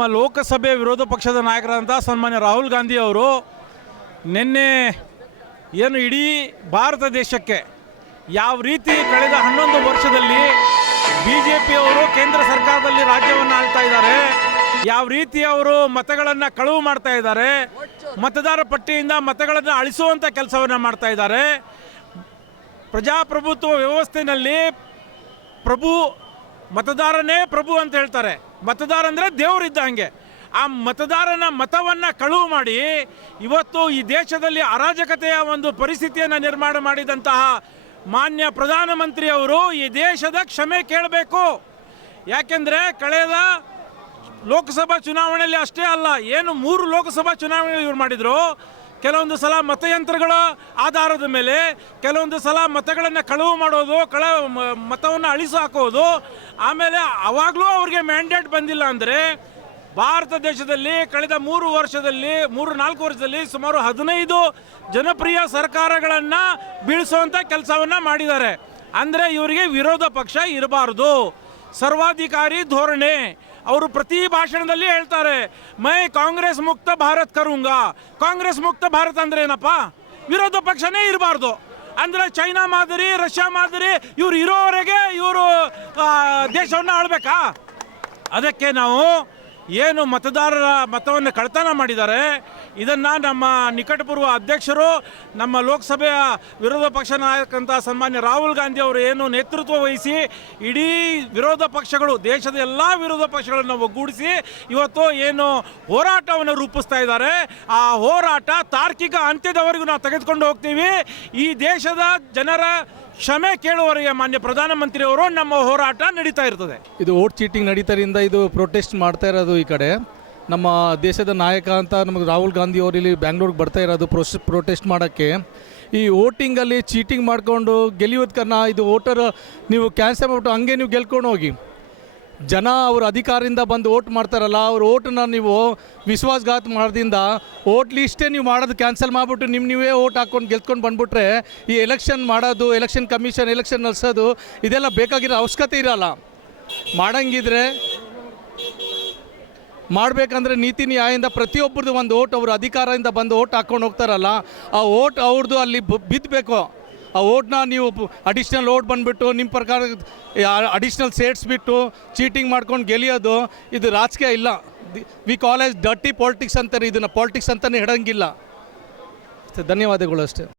ನಮ್ಮ ಲೋಕಸಭೆ ವಿರೋಧ ಪಕ್ಷದ ನಾಯಕರಾದಂಥ ಸನ್ಮಾನ್ಯ ರಾಹುಲ್ ಗಾಂಧಿ ಅವರು ನಿನ್ನೆ ಏನು ಇಡೀ ಭಾರತ ದೇಶಕ್ಕೆ ಯಾವ ರೀತಿ ಕಳೆದ 11 ವರ್ಷದಲ್ಲಿ BJP ಅವರು ಕೇಂದ್ರ ಸರ್ಕಾರದಲ್ಲಿ ರಾಜ್ಯವನ್ನು ಆಳ್ತಾ ಇದ್ದಾರೆ, ಯಾವ ರೀತಿ ಅವರು ಮತಗಳನ್ನು ಕಳುವು ಮಾಡ್ತಾ ಇದ್ದಾರೆ, ಮತದಾರ ಪಟ್ಟಿಯಿಂದ ಮತಗಳನ್ನು ಅಳಿಸುವಂಥ ಕೆಲಸವನ್ನು ಮಾಡ್ತಾ ಇದ್ದಾರೆ. ಪ್ರಜಾಪ್ರಭುತ್ವ ವ್ಯವಸ್ಥೆಯಲ್ಲಿ ಮತದಾರನೇ ಪ್ರಭು ಅಂತ ಹೇಳ್ತಾರೆ. ಮತದಾರ ಅಂದರೆ ದೇವರಿದ್ದ ಹಾಗೆ. ಆ ಮತದಾರನ ಮತವನ್ನು ಕಳುವು ಮಾಡಿ ಇವತ್ತು ಈ ದೇಶದಲ್ಲಿ ಅರಾಜಕತೆಯ ಒಂದು ಪರಿಸ್ಥಿತಿಯನ್ನು ನಿರ್ಮಾಣ ಮಾಡಿದಂತಹ ಮಾನ್ಯ ಪ್ರಧಾನಮಂತ್ರಿಯವರು ಈ ದೇಶದ ಕ್ಷಮೆ ಕೇಳಬೇಕು. ಯಾಕೆಂದರೆ ಕಳೆದ ಲೋಕಸಭಾ ಚುನಾವಣೆಯಲ್ಲಿ ಅಷ್ಟೇ ಅಲ್ಲ, ಏನು 3 ಲೋಕಸಭಾ ಚುನಾವಣೆ ಇವ್ರು ಮಾಡಿದರು. ಕೆಲವೊಂದು ಸಲ ಮತಯಂತ್ರಗಳ ಆಧಾರದ ಮೇಲೆ, ಕೆಲವೊಂದು ಸಲ ಮತಗಳನ್ನು ಕಳುವು ಮಾಡೋದು, ಮತವನ್ನು ಅಳಿಸಿ ಹಾಕೋದು. ಆಮೇಲೆ ಅವಾಗಲೂ ಅವ್ರಿಗೆ ಮ್ಯಾಂಡೇಟ್ ಬಂದಿಲ್ಲ ಅಂದರೆ ಭಾರತ ದೇಶದಲ್ಲಿ ಕಳೆದ 3-4 ವರ್ಷದಲ್ಲಿ ಸುಮಾರು 15 ಜನಪ್ರಿಯ ಸರ್ಕಾರಗಳನ್ನು ಬೀಳಿಸುವಂಥ ಕೆಲಸವನ್ನು ಮಾಡಿದ್ದಾರೆ. ಅಂದರೆ ಇವರಿಗೆ ವಿರೋಧ ಪಕ್ಷ ಇರಬಾರ್ದು, ಸರ್ವಾಧಿಕಾರಿ ಧೋರಣೆ. ಅವರು ಪ್ರತಿ ಭಾಷಣದಲ್ಲಿ ಹೇಳ್ತಾರೆ, ಮೈ ಕಾಂಗ್ರೆಸ್ ಮುಕ್ತ ಭಾರತ್ ಕರುಂಗ. ಕಾಂಗ್ರೆಸ್ ಮುಕ್ತ ಭಾರತ ಅಂದರೆ ಏನಪ್ಪ? ವಿರೋಧ ಪಕ್ಷನೇ ಇರಬಾರ್ದು. ಅಂದರೆ ಚೈನಾ ಮಾದರಿ, ರಷ್ಯಾ ಮಾದರಿ ಇವರು ಇರೋವರೆಗೆ ಇವರು ದೇಶವನ್ನು ಆಳ್ಬೇಕಾ? ಅದಕ್ಕೆ ನಾವು ಏನು ಮತದಾರರ ಮತವನ್ನು ಕಳ್ತನ ಮಾಡಿದ್ದಾರೆ, ಇದನ್ನು ನಮ್ಮ ನಿಕಟಪೂರ್ವ ಅಧ್ಯಕ್ಷರು, ನಮ್ಮ ಲೋಕಸಭೆಯ ವಿರೋಧ ಪಕ್ಷ ನಾಯಕಂತ ಸನ್ಮಾನ್ಯ ರಾಹುಲ್ ಗಾಂಧಿ ಅವರು ಏನು ನೇತೃತ್ವ ವಹಿಸಿ ಇಡೀ ವಿರೋಧ ಪಕ್ಷಗಳು, ದೇಶದ ಎಲ್ಲ ವಿರೋಧ ಪಕ್ಷಗಳನ್ನು ಒಗ್ಗೂಡಿಸಿ ಇವತ್ತು ಏನು ಹೋರಾಟವನ್ನು ರೂಪಿಸ್ತಾ ಇದ್ದಾರೆ. ಆ ಹೋರಾಟ ತಾರ್ಕಿಕ ಅಂತ್ಯದವರೆಗೂ ನಾವು ತೆಗೆದುಕೊಂಡು ಹೋಗ್ತೀವಿ. ಈ ದೇಶದ ಜನರ ಕ್ಷಮೆ ಕೇಳುವವರೆಗೆ ಮಾನ್ಯ ಪ್ರಧಾನಮಂತ್ರಿಯವರು ನಮ್ಮ ಹೋರಾಟ ನಡೀತಾ ಇರ್ತದೆ. ಇದು ವೋಟ್ ಚೀಟಿಂಗ್ ನಡೀತಾರಿಂದ ಇದು ಪ್ರೊಟೆಸ್ಟ್ ಮಾಡ್ತಾ ಇರೋದು. ಈ ಕಡೆ ನಮ್ಮ ದೇಶದ ನಾಯಕ ಅಂತ ನಮಗೆ ರಾಹುಲ್ ಗಾಂಧಿ ಅವರು ಇಲ್ಲಿ ಬ್ಯಾಂಗ್ಳೂರಿಗೆ ಬರ್ತಾ ಇರೋದು ಪ್ರೊಟೆಸ್ಟ್ ಮಾಡೋಕ್ಕೆ. ಈ ವೋಟಿಂಗಲ್ಲಿ ಚೀಟಿಂಗ್ ಮಾಡಿಕೊಂಡು ಗೆಲ್ಲುವುದಕ್ಕೆ ಇದು ವೋಟರ್ ನೀವು ಕ್ಯಾನ್ಸಲ್ ಮಾಡಿಬಿಟ್ಟು ಹಂಗೆ ನೀವು ಗೆಲ್ಕೊಂಡು ಹೋಗಿ. ಜನ ಅವ್ರ ಅಧಿಕಾರದಿಂದ ಬಂದು ವೋಟ್ ಮಾಡ್ತಾರಲ್ಲ, ಅವ್ರ ವೋಟನ್ನ ನೀವು ವಿಶ್ವಾಸಘಾತ ಮಾಡೋದ್ರಿಂದ ವೋಟ್ ಲಿಸ್ಟೇ ನೀವು ಮಾಡೋದು ಕ್ಯಾನ್ಸಲ್ ಮಾಡಿಬಿಟ್ಟು ನೀವೇ ವೋಟ್ ಹಾಕ್ಕೊಂಡು ಗೆಲ್ಕೊಂಡು ಬಂದುಬಿಟ್ರೆ ಈ ಎಲೆಕ್ಷನ್ ಮಾಡೋದು, ಎಲೆಕ್ಷನ್ ಕಮಿಷನ್ ಎಲೆಕ್ಷನ್ ನಡೆಸೋದು ಇದೆಲ್ಲ ಬೇಕಾಗಿರೋ ಅವಶ್ಯಕತೆ ಇರೋಲ್ಲ. ಮಾಡಂಗಿದ್ರೆ ಮಾಡಬೇಕಂದ್ರೆ ನೀತಿ ನ್ಯಾಯದಿಂದ ಪ್ರತಿಯೊಬ್ಬರದ್ದು ಒಂದು ವೋಟ್ ಅವ್ರ ಅಧಿಕಾರದಿಂದ ಬಂದು ವೋಟ್ ಹಾಕ್ಕೊಂಡು ಹೋಗ್ತಾರಲ್ಲ, ಆ ವೋಟ್ ಅವ್ರದ್ದು ಅಲ್ಲಿ ಬಿದ್ದಬೇಕು. ಆ ವೋಟ್ನ ನೀವು ಅಡಿಷ್ನಲ್ ವೋಟ್ ಬಂದುಬಿಟ್ಟು ನಿಮ್ಮ ಪ್ರಕಾರ ಅಡಿಷ್ನಲ್ ಸೇಟ್ಸ್ ಬಿಟ್ಟು ಚೀಟಿಂಗ್ ಮಾಡ್ಕೊಂಡು ಗೆಲ್ಲಿಯೋದು ಇದು ರಾಜಕೀಯ ಇಲ್ಲ. We call as dirty politics ಅಂತಾರೆ. ಇದನ್ನು ಪಾಲಿಟಿಕ್ಸ್ ಅಂತಲೇ ಹೇಳೋಂಗಿಲ್ಲ. ಧನ್ಯವಾದಗಳು ಅಷ್ಟೇ.